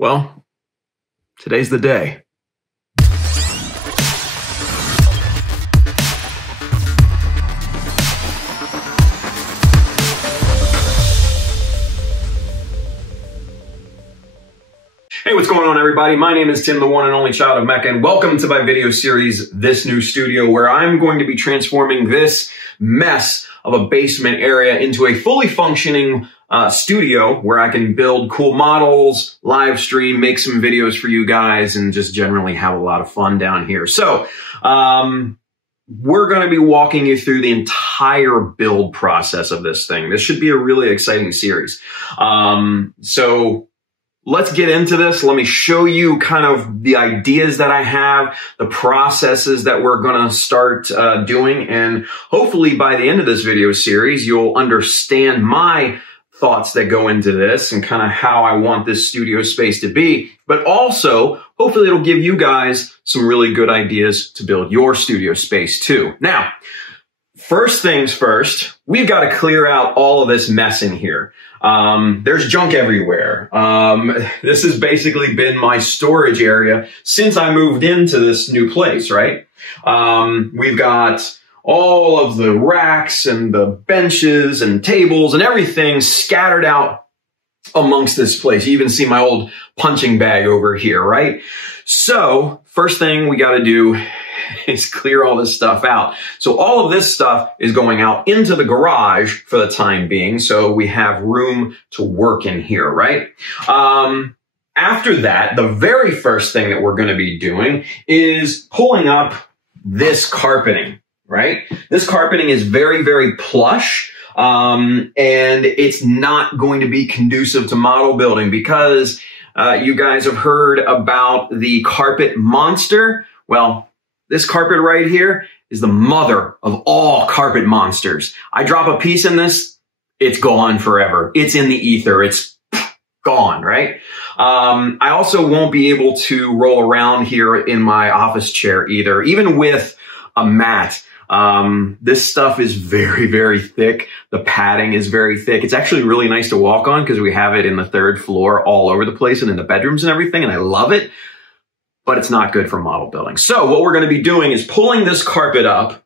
Well, today's the day. Hey, what's going on, everybody? My name is Tim, the one and only child of Mecha, and welcome to my video series, This New Studio, where I'm going to be transforming this mess of a basement area into a fully functioning studio where I can build cool models, live stream, make some videos for you guys, and just generally have a lot of fun down here. So, we're going to be walking you through the entire build process of this thing. This should be a really exciting series. So let's get into this. Let me show you kind of the ideas that I have, the processes that we're going to start doing. And hopefully by the end of this video series, you'll understand my thoughts that go into this and kind of how I want this studio space to be. But also, hopefully it'll give you guys some really good ideas to build your studio space too. Now, first things first, we've got to clear out all of this mess in here. There's junk everywhere. This has basically been my storage area since I moved into this new place, right? We've got all of the racks and the benches and tables and everything scattered out amongst this place. You even see my old punching bag over here, right? So first thing we got to do is clear all this stuff out. So all of this stuff is going out into the garage for the time being. So we have room to work in here, right? After that, the very first thing that we're going to be doing is pulling up this carpeting, right? This carpeting is very, very plush. And it's not going to be conducive to model building because you guys have heard about the carpet monster. Well, this carpet right here is the mother of all carpet monsters. I drop a piece in this, it's gone forever. It's in the ether. It's gone, right? I also won't be able to roll around here in my office chair either, even with a mat. This stuff is very, very thick. The padding is very thick. It's actually really nice to walk on because we have it in the third floor all over the place and in the bedrooms and everything, and I love it. But it's not good for model building. So what we're going to be doing is pulling this carpet up,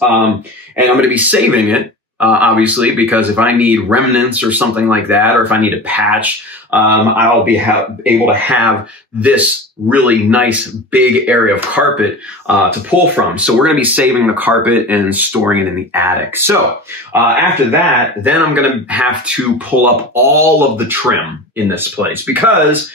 and I'm going to be saving it, obviously, because if I need remnants or something like that, or if I need a patch, I'll be able to have this really nice big area of carpet to pull from. So we're going to be saving the carpet and storing it in the attic. So after that, then I'm going to have to pull up all of the trim in this place because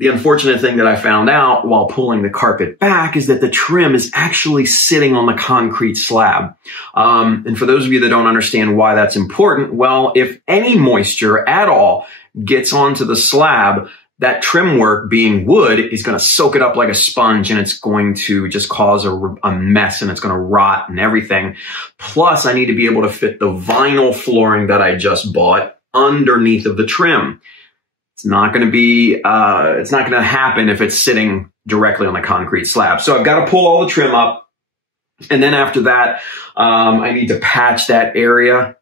the unfortunate thing that I found out while pulling the carpet back is that the trim is actually sitting on the concrete slab. And for those of you that don't understand why that's important, well, if any moisture at all gets onto the slab, that trim work, being wood, is going to soak it up like a sponge, and it's going to just cause a mess, and it's going to rot and everything. Plus, I need to be able to fit the vinyl flooring that I just bought underneath of the trim. It's not going to be, it's not going to happen if it's sitting directly on the concrete slab. So I've got to pull all the trim up. And then after that, I need to patch that area.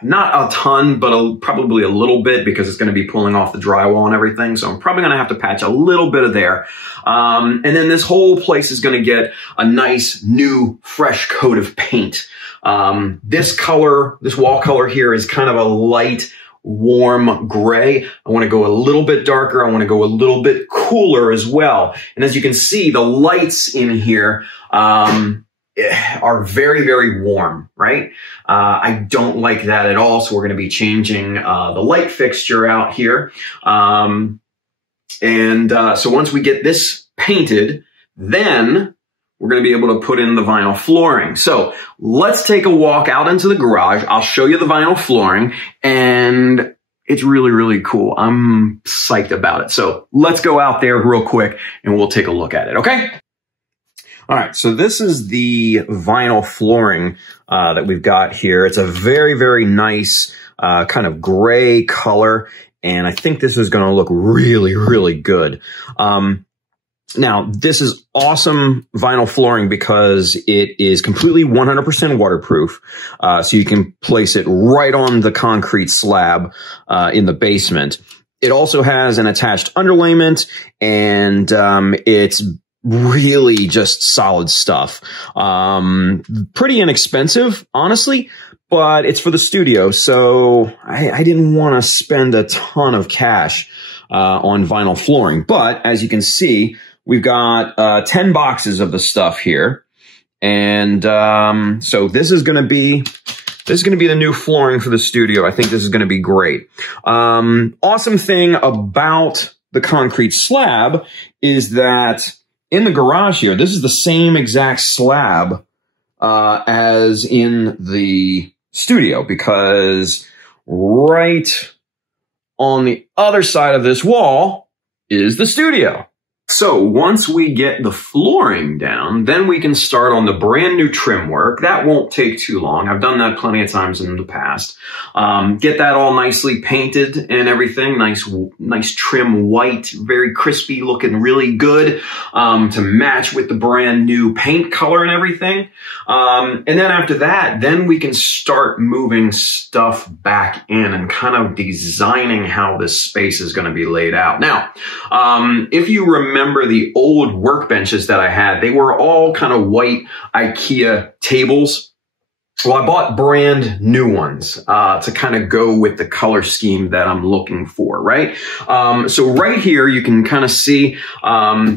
Not a ton, but probably a little bit because it's going to be pulling off the drywall and everything. So I'm probably going to have to patch a little bit of there. And then this whole place is going to get a nice new fresh coat of paint. This color, this wall color here is kind of a light, warm gray. I want to go a little bit darker. I want to go a little bit cooler as well. And as you can see, the lights in here are very, very warm, right? I don't like that at all. So we're going to be changing the light fixture out here. So once we get this painted, then we're going to be able to put in the vinyl flooring. So let's take a walk out into the garage. I'll show you the vinyl flooring, and it's really, really cool. I'm psyched about it. So let's go out there real quick and we'll take a look at it, okay? All right, so this is the vinyl flooring that we've got here. It's a very, very nice kind of gray color, and I think this is going to look really, really good. Now, this is awesome vinyl flooring because it is completely 100% waterproof. So you can place it right on the concrete slab in the basement. It also has an attached underlayment, and it's really just solid stuff. Pretty inexpensive, honestly, but it's for the studio, so I didn't want to spend a ton of cash on vinyl flooring. But as you can see, we've got 10 boxes of the stuff here, and so this is going to be the new flooring for the studio. I think this is going to be great. Awesome thing about the concrete slab is that in the garage here, this is the same exact slab as in the studio, because right on the other side of this wall is the studio. So once we get the flooring down, then we can start on the brand new trim work. That won't take too long. I've done that plenty of times in the past. Get that all nicely painted and everything. Nice trim white, very crispy, looking really good, to match with the brand new paint color and everything. And then after that, then we can start moving stuff back in and kind of designing how this space is going to be laid out. Now, if you remember the old workbenches that I had, they were all kind of white IKEA tables. Well, I bought brand new ones to kind of go with the color scheme that I'm looking for, right? So right here, you can kind of see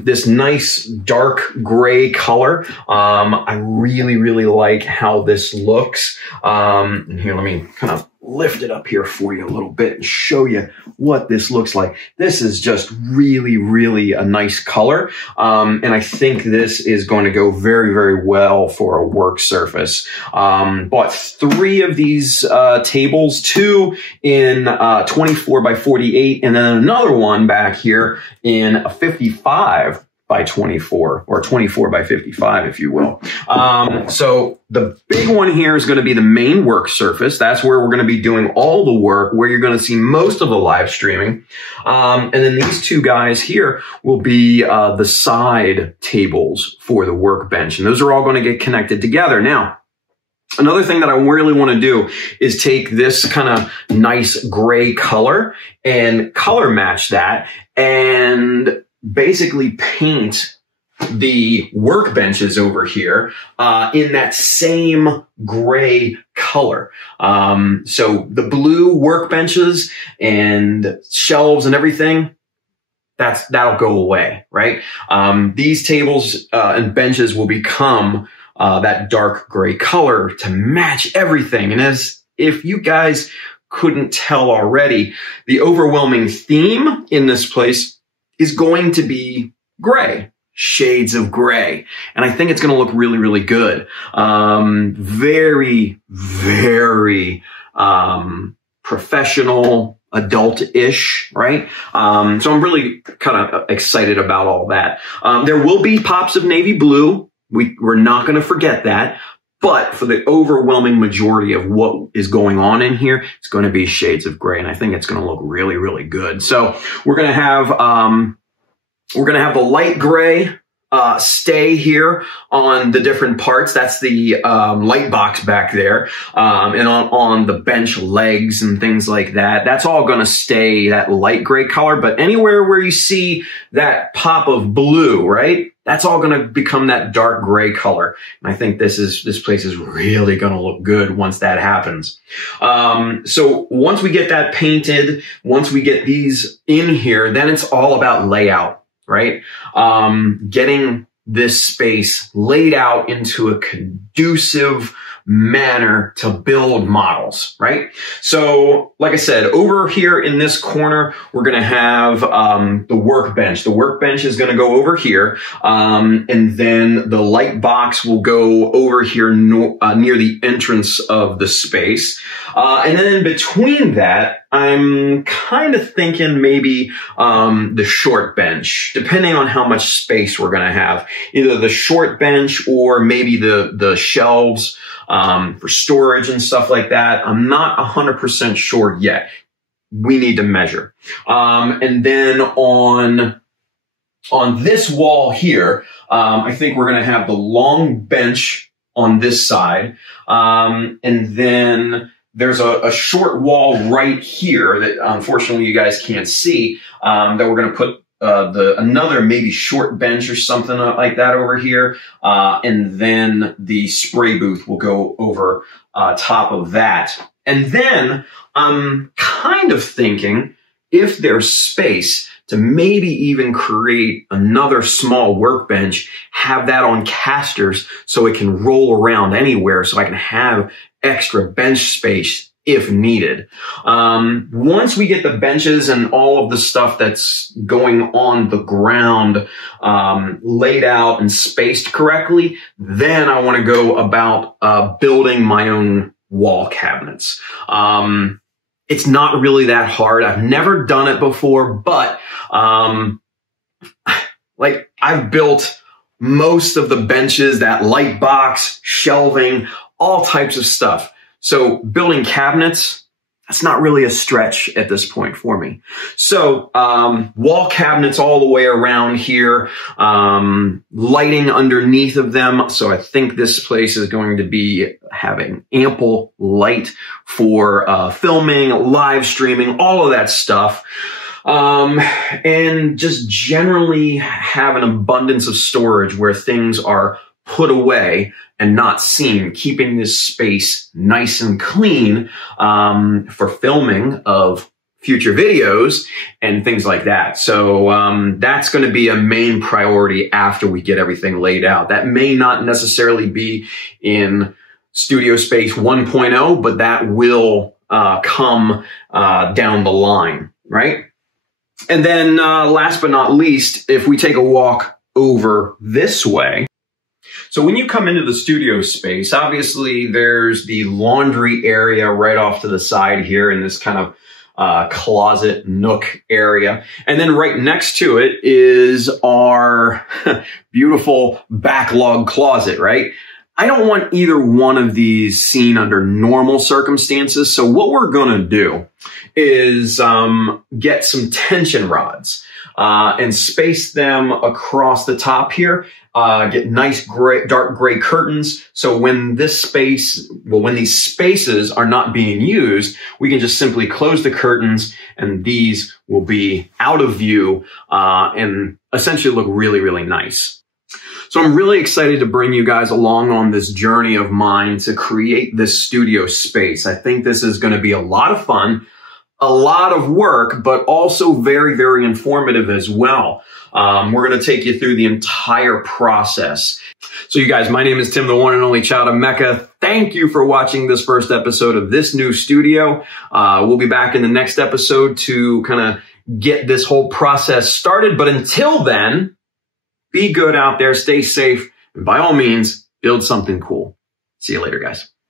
this nice dark gray color. I really, really like how this looks. And here, let me kind of lift it up here for you a little bit and show you what this looks like. This is just really, really a nice color. And I think this is going to go very, very well for a work surface. Bought 3 of these tables, 2 in 24 by 48, and then another one back here in a 55 by 24, or 24 by 55, if you will. So the big one here is going to be the main work surface. That's where we're going to be doing all the work, where you're going to see most of the live streaming. And then these 2 guys here will be the side tables for the workbench. And those are all going to get connected together. Now, another thing that I really want to do is take this kind of nice gray color and color match that, and basically paint the workbenches over here in that same gray color. So the blue workbenches and shelves and everything, that'll go away, right? These tables and benches will become that dark gray color to match everything. And as if you guys couldn't tell already, the overwhelming theme in this place is going to be gray, shades of gray. And I think it's going to look really, really good. Very, very professional, adult-ish, right? So I'm really kind of excited about all that. There will be pops of navy blue. We're not going to forget that. But for the overwhelming majority of what is going on in here, it's going to be shades of gray, and I think it's going to look really, really good. So we're going to have the light gray stay here on the different parts. That's the light box back there, and on the bench legs and things like that. That's all going to stay that light gray color. But anywhere where you see that pop of blue, right? That's all going to become that dark gray color. And I think this place is really going to look good once that happens. So once we get that painted, once we get these in here, then it's all about layout, right? Getting this space laid out into a conducive manner to build models, right? So, like I said, over here in this corner, we're going to have the workbench. The workbench is going to go over here, and then the light box will go over here near the entrance of the space. And then in between that, I'm kind of thinking maybe the short bench, depending on how much space we're going to have. Either the short bench or maybe the shelves for storage and stuff like that. I'm not 100% sure yet. We need to measure. And then on this wall here, I think we're going to have the long bench on this side. And then there's a short wall right here that unfortunately you guys can't see, that we're going to put another maybe short bench or something like that over here. And then the spray booth will go over top of that. And then I'm kind of thinking if there's space to maybe even create another small workbench, have that on casters so it can roll around anywhere so I can have extra bench space if needed. Once we get the benches and all of the stuff that's going on the ground laid out and spaced correctly, then I want to go about building my own wall cabinets. It's not really that hard. I've never done it before, but like I've built most of the benches, that light box, shelving, all types of stuff. So building cabinets, that's not really a stretch at this point for me. So wall cabinets all the way around here, lighting underneath of them. So I think this place is going to be having ample light for filming, live streaming, all of that stuff. And just generally have an abundance of storage where things are put away and not seen, keeping this space nice and clean for filming of future videos and things like that. So that's going to be a main priority after we get everything laid out. That may not necessarily be in Studio Space 1.0, but that will come down the line, right? And then last but not least, if we take a walk over this way. So when you come into the studio space, obviously there's the laundry area right off to the side here in this kind of closet nook area. And then right next to it is our beautiful backlog closet, right? I don't want either one of these seen under normal circumstances. So what we're going to do is get some tension rods and space them across the top here. Get nice gray, dark gray curtains. So when this space, well, when these spaces are not being used, we can just simply close the curtains and these will be out of view and essentially look really, really nice. So I'm really excited to bring you guys along on this journey of mine to create this studio space. I think this is going to be a lot of fun, a lot of work, but also very, very informative as well. We're going to take you through the entire process. So you guys, my name is Tim, the one and only child of Mecha. Thank you for watching this first episode of this new studio. We'll be back in the next episode to kind of get this whole process started. But until then, be good out there, stay safe, and by all means, build something cool. See you later, guys.